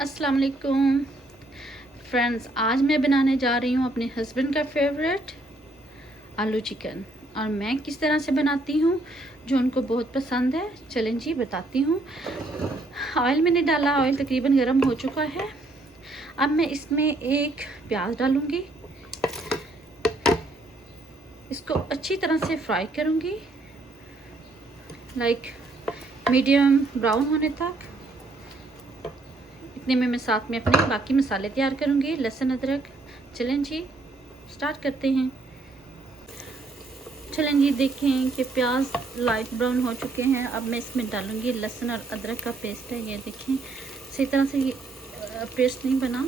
अस्सलाम वालेकुम फ्रेंड्स, आज मैं बनाने जा रही हूँ अपने हस्बैंड का फेवरेट आलू चिकन। और मैं किस तरह से बनाती हूँ जो उनको बहुत पसंद है। चलें जी बताती हूँ। ऑयल मैंने डाला, ऑयल तकरीबन गर्म हो चुका है। अब मैं इसमें एक प्याज डालूँगी, इसको अच्छी तरह से फ्राई करूँगी, लाइक मीडियम ब्राउन होने तक। इतने में मैं साथ में अपने बाकी मसाले तैयार करूँगी, लहसुन अदरक। चलें जी स्टार्ट करते हैं। चलें जी देखें कि प्याज लाइट ब्राउन हो चुके हैं। अब मैं इसमें डालूँगी लहसुन और अदरक का पेस्ट है। ये देखें सही तरह से ये पेस्ट नहीं बना,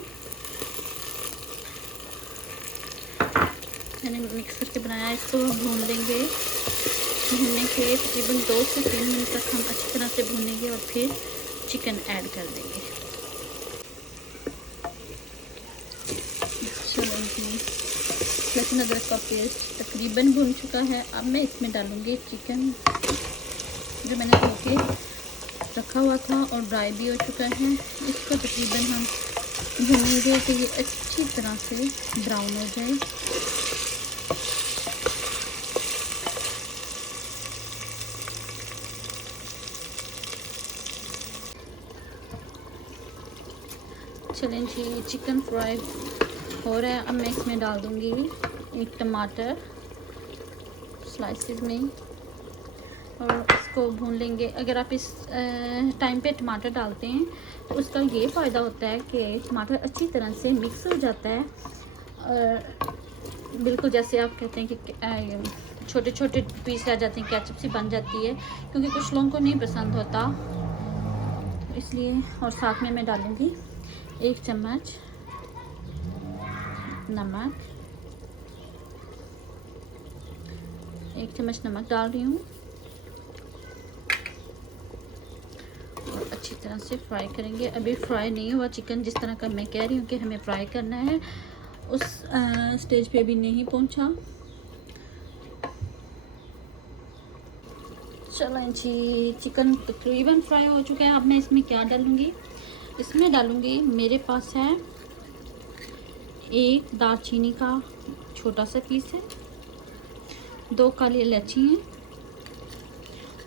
मैंने मिक्स करके बनाया। इसको भून लेंगे, भूनने के तकरीबन 2 से 3 मिनट तक हम अच्छी तरह से भूनेंगे और फिर चिकन ऐड कर देंगे। चलो जी, लहसुन अदरक का पेस्ट तकरीबन भून चुका है। अब मैं इसमें डालूँगी चिकन जो मैंने धो के रखा हुआ था और ड्राई भी हो चुका है। इसको तकरीबन हम भूनेंगे कि ये अच्छी तरह से ब्राउन हो जाए। चलें जी, चिकन फ्राई हो रहा है। अब मैं इसमें डाल दूँगी एक टमाटर स्लाइसिस में और इसको भून लेंगे। अगर आप इस टाइम पे टमाटर डालते हैं तो उसका ये फ़ायदा होता है कि टमाटर अच्छी तरह से मिक्स हो जाता है और बिल्कुल जैसे आप कहते हैं कि छोटे छोटे पीस रह जाते हैं, केचप सी बन जाती है, क्योंकि कुछ लोगों को नहीं पसंद होता इसलिए। और साथ में मैं डालूँगी 1 चम्मच नमक, 1 चम्मच नमक डाल रही हूँ और अच्छी तरह से फ्राई करेंगे। अभी फ्राई नहीं हुआ चिकन, जिस तरह का मैं कह रही हूँ कि हमें फ्राई करना है उस स्टेज पे भी नहीं पहुँचा। चलें जी, चिकन तकरीबन फ्राई हो चुका है। अब मैं इसमें क्या डालूँगी, इसमें डालूँगी, मेरे पास है एक दालचीनी का छोटा सा पीस है, 2 काली इलायची हैं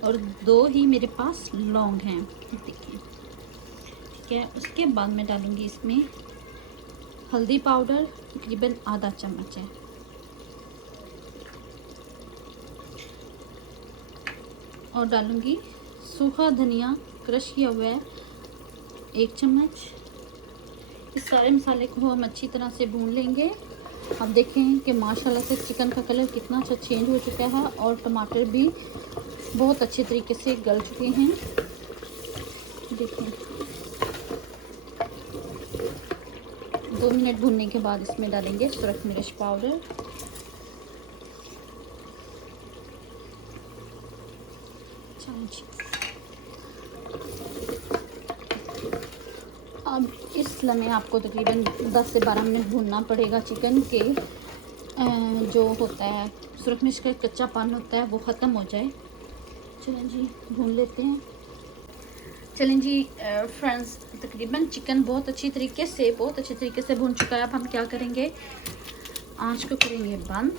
और 2 ही मेरे पास लौंग हैं। देखिए ठीक है। उसके बाद मैं डालूँगी इसमें हल्दी पाउडर, तकरीबन आधा चम्मच है, और डालूँगी सूखा धनिया क्रश किया हुआ है 1 चम्मच। इस सारे मसाले को हम अच्छी तरह से भून लेंगे। अब देखें कि माशाल्लाह से चिकन का कलर कितना अच्छा चेंज हो चुका है और टमाटर भी बहुत अच्छे तरीके से गल चुके हैं। देखें 2 मिनट भूनने के बाद इसमें डालेंगे सुरख मिर्च पाउडर, अब इस लम्हे आपको तकरीबन 10 से 12 मिनट भूनना पड़ेगा चिकन के जो होता है सुरख मिर्च का कच्चापन होता है वो ख़त्म हो जाए। चलें जी भून लेते हैं। चलें जी फ्रेंड्स, तकरीबन चिकन बहुत अच्छी तरीके से भून चुका है। अब हम क्या करेंगे, आंच को करेंगे बंद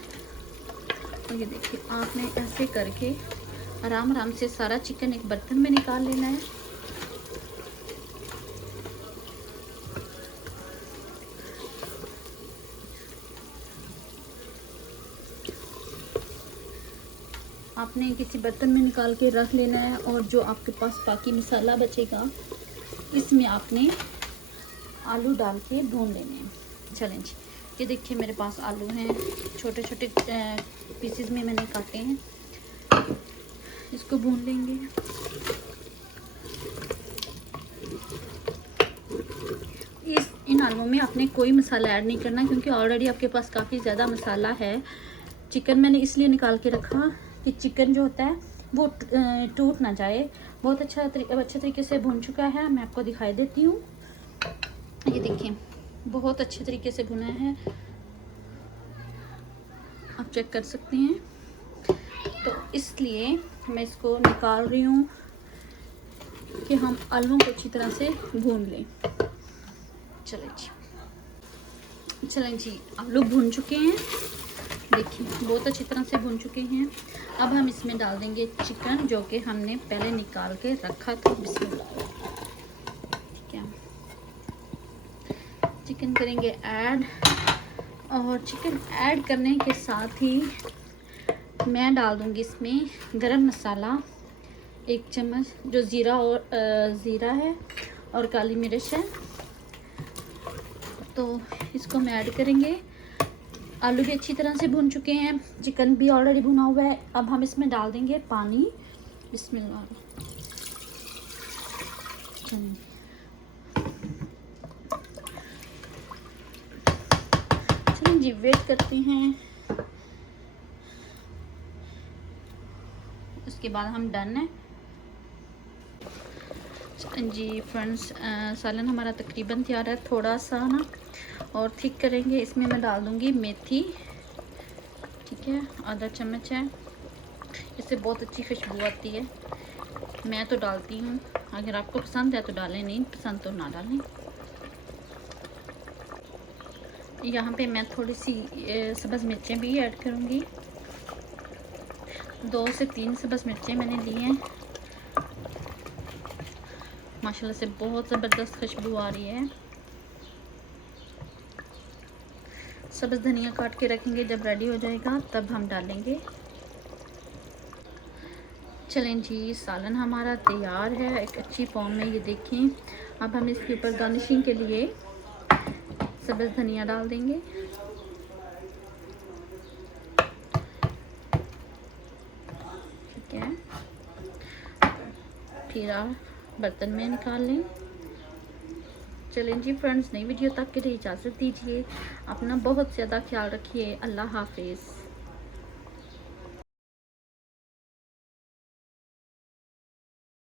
और ये देखिए आपने ऐसे करके आराम आराम से सारा चिकन एक बर्तन में निकाल लेना है। आपने किसी बर्तन में निकाल के रख लेना है और जो आपके पास बाकी मसाला बचेगा इसमें आपने आलू डाल के भून लेने हैं। चलें जी, ये देखिए मेरे पास आलू हैं, छोटे छोटे पीसेस में मैंने काटे हैं, इसको भून लेंगे। इन आलूओं में आपने कोई मसाला ऐड नहीं करना क्योंकि ऑलरेडी आपके पास काफ़ी ज़्यादा मसाला है। चिकन मैंने इसलिए निकाल के रखा कि चिकन जो होता है वो टूट ना जाए। बहुत अच्छे तरीके से भून चुका है, मैं आपको दिखाई देती हूँ। ये देखिए बहुत अच्छे तरीके से भुना है, आप चेक कर सकते हैं। तो इसलिए मैं इसको निकाल रही हूँ कि हम आलू को अच्छी तरह से भून लें। चलें जी, आलू भून चुके हैं, देखिए बहुत अच्छी तरह से भून चुके हैं। अब हम इसमें डाल देंगे चिकन, जो कि हमने पहले निकाल के रखा था। बिस्मिल्लाह, ठीक है। चिकन करेंगे ऐड, और चिकन ऐड करने के साथ ही मैं डाल दूंगी इसमें गरम मसाला 1 चम्मच, जो ज़ीरा है और काली मिर्च है। तो इसको हम ऐड करेंगे। आलू भी अच्छी तरह से भून चुके हैं, चिकन भी ऑलरेडी भुना हुआ है। अब हम इसमें डाल देंगे पानी। बिस्मिल्लाह। चलिए जी, वेट करते हैं। उसके बाद हम डन है। जी फ्रेंड्स, सालन हमारा तकरीबन तैयार है। थोड़ा सा ना और थिक करेंगे। इसमें मैं डाल दूंगी मेथी, ठीक है, आधा चम्मच है। इससे बहुत अच्छी खुशबू आती है, मैं तो डालती हूँ। अगर आपको पसंद है तो डालें, नहीं पसंद तो ना डालें। यहाँ पे मैं थोड़ी सी सब्ज़ मिर्चें भी ऐड करूँगी। 2 से 3 सब्ज़ मिर्चें मैंने ली हैं। माशाल्लाह से बहुत ज़बरदस्त खुशबू आ रही है। सब्ज़ धनिया काट के रखेंगे, जब रेडी हो जाएगा तब हम डालेंगे। चलें जी, सालन हमारा तैयार है एक अच्छी फॉर्म में, ये देखें। अब हम इसके ऊपर गार्निशिंग के लिए सब्ज़ धनिया डाल देंगे। ठीक है, फिर आप बर्तन में निकाल लें। चलें जी फ्रेंड्स, नई वीडियो तक के लिए इजाज़त दीजिए। अपना बहुत ज़्यादा ख्याल रखिए। अल्लाह हाफिज़।